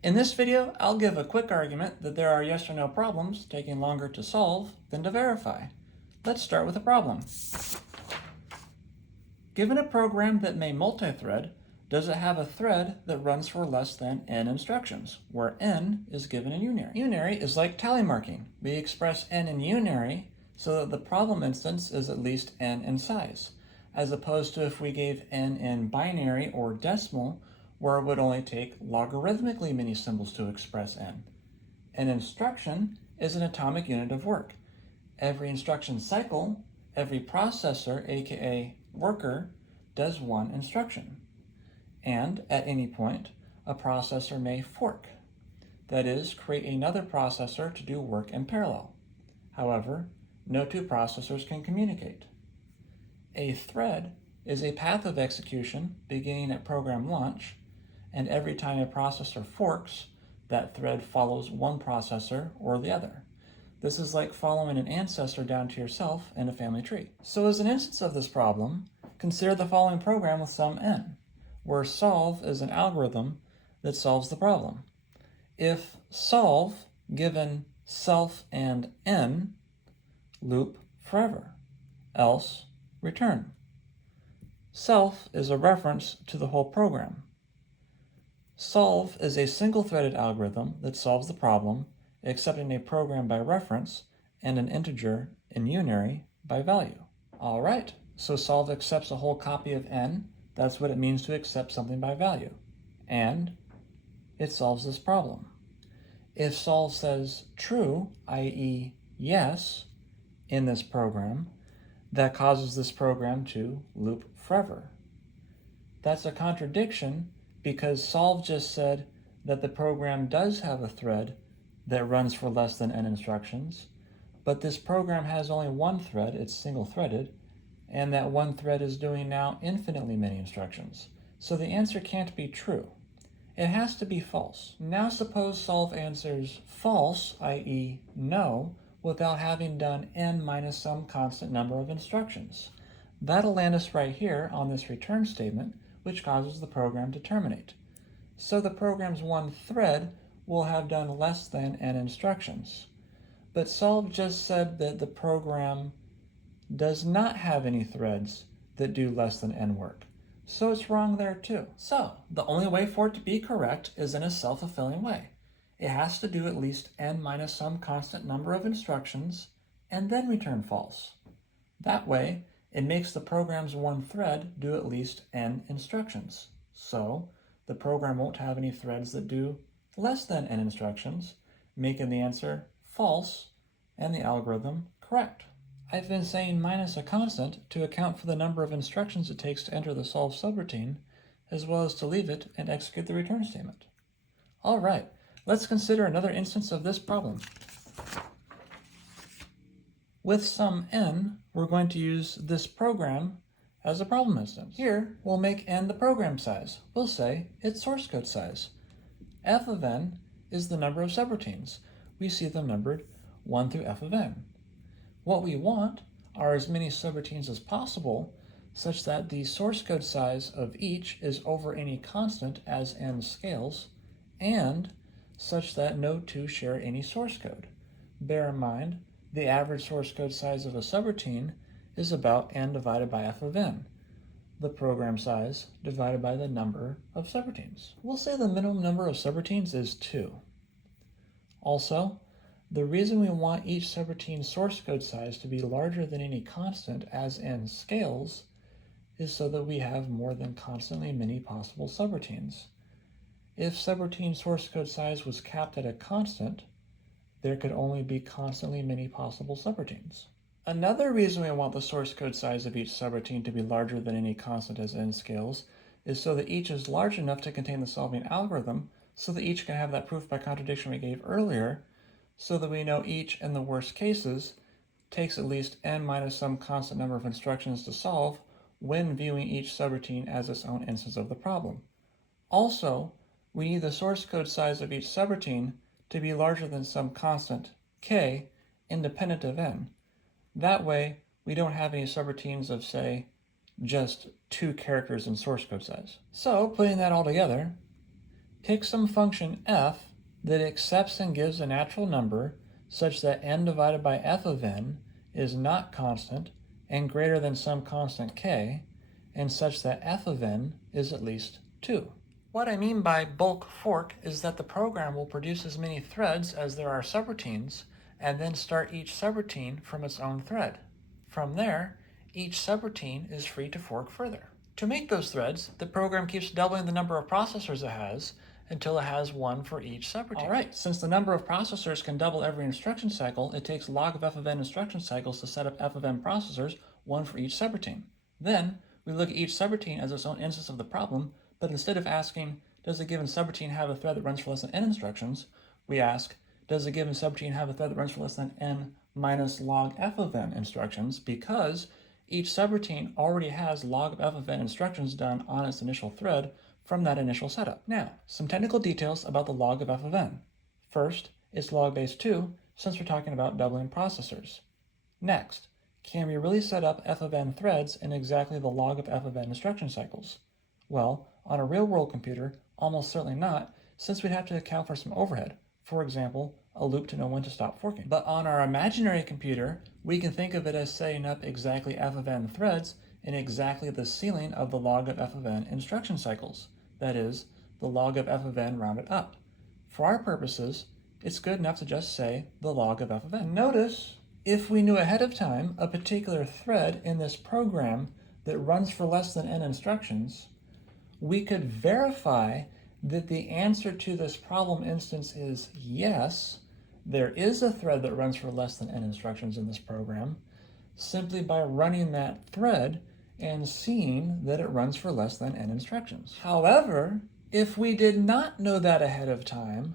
In this video, I'll give a quick argument that there are yes or no problems taking longer to solve than to verify. Let's start with a problem. Given a program that may multi-thread, does it have a thread that runs for less than n instructions, where n is given in unary? Unary is like tally marking. We express n in unary so that the problem instance is at least n in size, as opposed to if we gave n in binary or decimal, where it would only take logarithmically many symbols to express n. An instruction is an atomic unit of work. Every instruction cycle, every processor, aka worker, does one instruction. And at any point, a processor may fork. That is, create another processor to do work in parallel. However, no two processors can communicate. A thread is a path of execution beginning at program launch, and every time a processor forks, that thread follows one processor or the other. This is like following an ancestor down to yourself in a family tree. So as an instance of this problem, consider the following program with some n, where solve is an algorithm that solves the problem. If solve given self and n, loop forever, else return. Self is a reference to the whole program. Solve is a single-threaded algorithm that solves the problem, accepting a program by reference and an integer in unary by value. All right, so solve accepts a whole copy of n. That's what it means to accept something by value. And it solves this problem. If solve says true, i.e. yes, in this program, that causes this program to loop forever. That's a contradiction because solve just said that the program does have a thread that runs for less than n instructions, but this program has only one thread, it's single-threaded, and that one thread is doing now infinitely many instructions. So the answer can't be true. It has to be false. Now suppose solve answers false, i.e. no, without having done n minus some constant number of instructions. That'll land us right here on this return statement, which causes the program to terminate. So the program's one thread will have done less than n instructions. But solve just said that the program does not have any threads that do less than n work. So it's wrong there too. So the only way for it to be correct is in a self-fulfilling way. It has to do at least n minus some constant number of instructions and then return false. That way, it makes the program's one thread do at least n instructions. So the program won't have any threads that do less than n instructions, making the answer false and the algorithm correct. I've been saying minus a constant to account for the number of instructions it takes to enter the solve subroutine, as well as to leave it and execute the return statement. All right, let's consider another instance of this problem. With some n, we're going to use this program as a problem instance. Here, we'll make n the program size. We'll say its source code size. F of n is the number of subroutines. We see them numbered 1 through f of n. What we want are as many subroutines as possible, such that the source code size of each is over any constant as n scales, and such that no two share any source code. Bear in mind, the average source code size of a subroutine is about n divided by f of n, the program size divided by the number of subroutines. We'll say the minimum number of subroutines is 2. Also, the reason we want each subroutine source code size to be larger than any constant as n scales is so that we have more than constantly many possible subroutines. If subroutine source code size was capped at a constant, there could only be constantly many possible subroutines. Another reason we want the source code size of each subroutine to be larger than any constant as n scales is so that each is large enough to contain the solving algorithm, so that each can have that proof by contradiction we gave earlier, so that we know each, in the worst cases, takes at least n minus some constant number of instructions to solve when viewing each subroutine as its own instance of the problem. Also, we need the source code size of each subroutine to be larger than some constant, k, independent of n. That way, we don't have any subroutines of, say, just 2 characters in source code size. So, putting that all together, pick some function f that accepts and gives a natural number such that n divided by f of n is not constant and greater than some constant k, and such that f of n is at least 2. What I mean by bulk fork is that the program will produce as many threads as there are subroutines, and then start each subroutine from its own thread. From there, each subroutine is free to fork further. To make those threads, the program keeps doubling the number of processors it has until it has one for each subroutine. All right, since the number of processors can double every instruction cycle, it takes log of f of n instruction cycles to set up f of n processors, one for each subroutine. Then, we look at each subroutine as its own instance of the problem, but instead of asking, does a given subroutine have a thread that runs for less than n instructions, we ask, does a given subroutine have a thread that runs for less than n minus log f of n instructions, because each subroutine already has log of f of n instructions done on its initial thread from that initial setup. Now, some technical details about the log of f of n. First, it's log base 2, since we're talking about doubling processors. Next, can we really set up f of n threads in exactly the log of f of n instruction cycles? Well, on a real-world computer, almost certainly not, since we'd have to account for some overhead. For example, a loop to know when to stop forking. But on our imaginary computer, we can think of it as setting up exactly f of n threads in exactly the ceiling of the log of f of n instruction cycles. That is, the log of f of n rounded up. For our purposes, it's good enough to just say the log of f of n. Notice, if we knew ahead of time a particular thread in this program that runs for less than n instructions, we could verify that the answer to this problem instance is yes, there is a thread that runs for less than n instructions in this program, simply by running that thread and seeing that it runs for less than n instructions. However, if we did not know that ahead of time,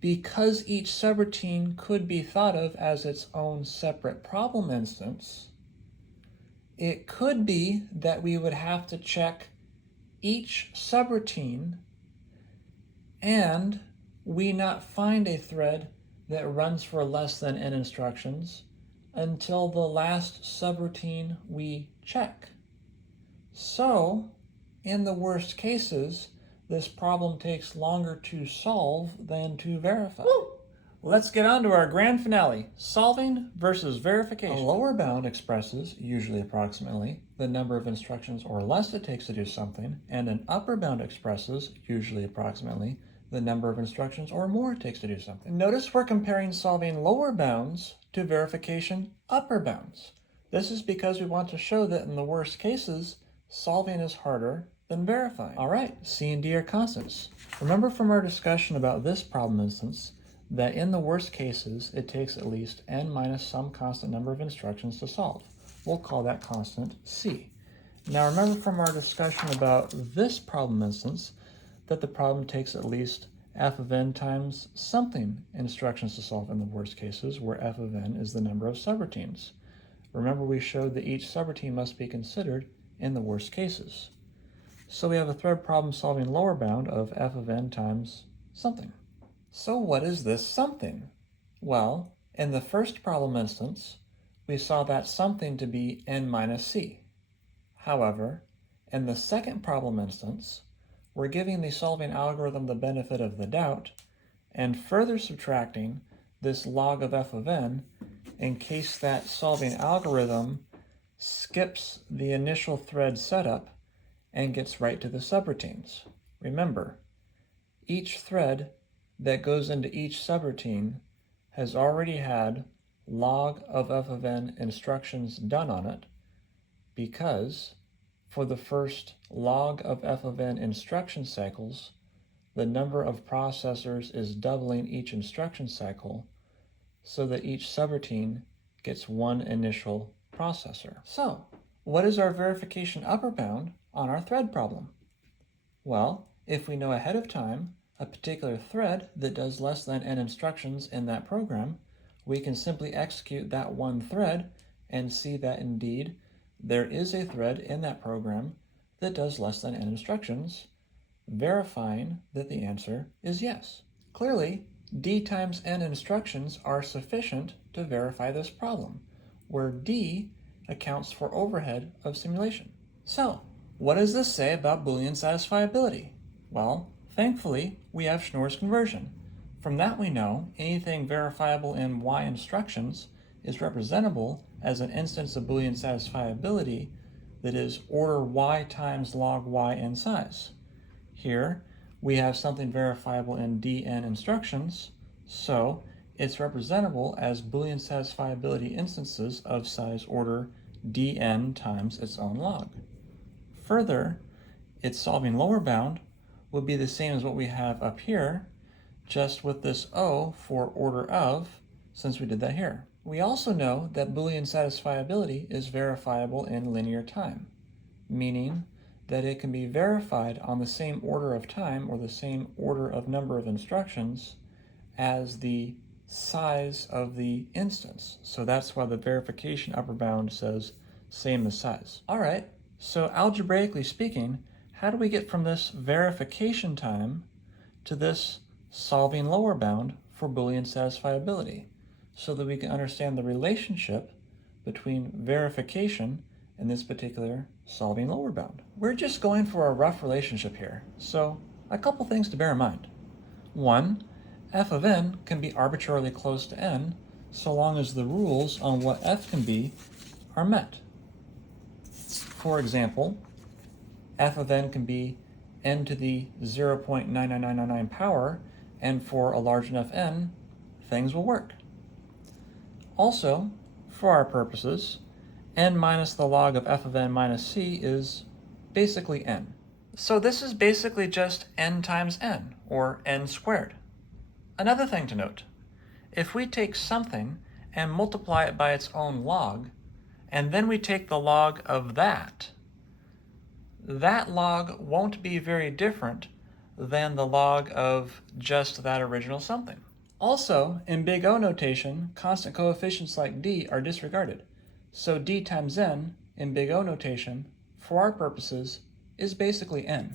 because each subroutine could be thought of as its own separate problem instance, it could be that we would have to check each subroutine and we not find a thread that runs for less than n instructions until the last subroutine we check. So, in the worst cases, this problem takes longer to solve than to verify. Woo! Let's get on to our grand finale, solving versus verification. A lower bound expresses, usually approximately, the number of instructions or less it takes to do something, and an upper bound expresses, usually approximately, the number of instructions or more it takes to do something. Notice we're comparing solving lower bounds to verification upper bounds. This is because we want to show that in the worst cases, solving is harder than verifying. All right, C and D are constants. Remember from our discussion about this problem instance that in the worst cases, it takes at least n minus some constant number of instructions to solve. We'll call that constant C. Now remember from our discussion about this problem instance that the problem takes at least f of n times something instructions to solve in the worst cases, where f of n is the number of subroutines. Remember we showed that each subroutine must be considered in the worst cases. So we have a thread problem solving lower bound of f of n times something. So what is this something? Well, in the first problem instance, we saw that something to be n minus c. However, in the second problem instance, we're giving the solving algorithm the benefit of the doubt and further subtracting this log of f of n in case that solving algorithm skips the initial thread setup and gets right to the subroutines. Remember, each thread that goes into each subroutine has already had log of f of n instructions done on it, because for the first log of f of n instruction cycles, the number of processors is doubling each instruction cycle so that each subroutine gets one initial processor. So, what is our verification upper bound on our thread problem? Well, if we know ahead of time a particular thread that does less than n instructions in that program, we can simply execute that one thread and see that indeed there is a thread in that program that does less than n instructions, verifying that the answer is yes. Clearly, d times n instructions are sufficient to verify this problem, where d accounts for overhead of simulation. So, what does this say about Boolean satisfiability? Well, Thankfully, we have Schnorr's conversion. From that we know anything verifiable in y instructions is representable as an instance of Boolean satisfiability that is order y times log y in size. Here, we have something verifiable in dn instructions, so it's representable as Boolean satisfiability instances of size order dn times its own log. Further, its solving lower bound would be the same as what we have up here, just with this O for order of, since we did that here. We also know that Boolean satisfiability is verifiable in linear time, meaning that it can be verified on the same order of time or the same order of number of instructions as the size of the instance. So that's why the verification upper bound says same as size. All right, so algebraically speaking, how do we get from this verification time to this solving lower bound for Boolean satisfiability so that we can understand the relationship between verification and this particular solving lower bound? We're just going for a rough relationship here, so a couple things to bear in mind. One, f of n can be arbitrarily close to n so long as the rules on what f can be are met. For example, f of n can be n to the 0.99999 power, and for a large enough n, things will work. Also, for our purposes, n minus the log of f of n minus c is basically n. So this is basically just n times n, or n squared. Another thing to note, if we take something and multiply it by its own log, and then we take the log of that log won't be very different than the log of just that original something. Also, in big O notation, constant coefficients like d are disregarded. So d times n in big O notation, for our purposes, is basically n.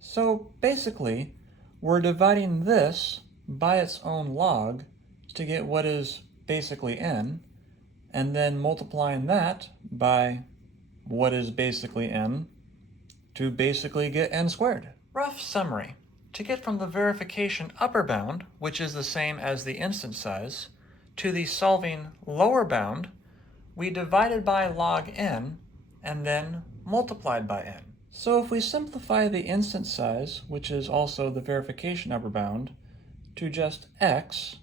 So basically, we're dividing this by its own log to get what is basically n, and then multiplying that by what is basically n to basically get n squared. Rough summary. To get from the verification upper bound, which is the same as the instance size, to the solving lower bound, we divided by log n and then multiplied by n. So if we simplify the instance size, which is also the verification upper bound, to just x,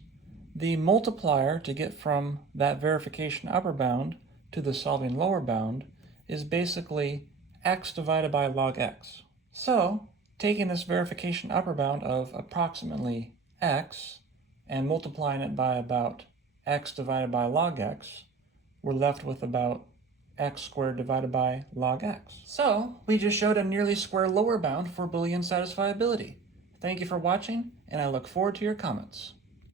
the multiplier to get from that verification upper bound to the solving lower bound is basically x divided by log x. So, taking this verification upper bound of approximately x and multiplying it by about x divided by log x, we're left with about x squared divided by log x. So, we just showed a nearly square lower bound for Boolean satisfiability. Thank you for watching, and I look forward to your comments.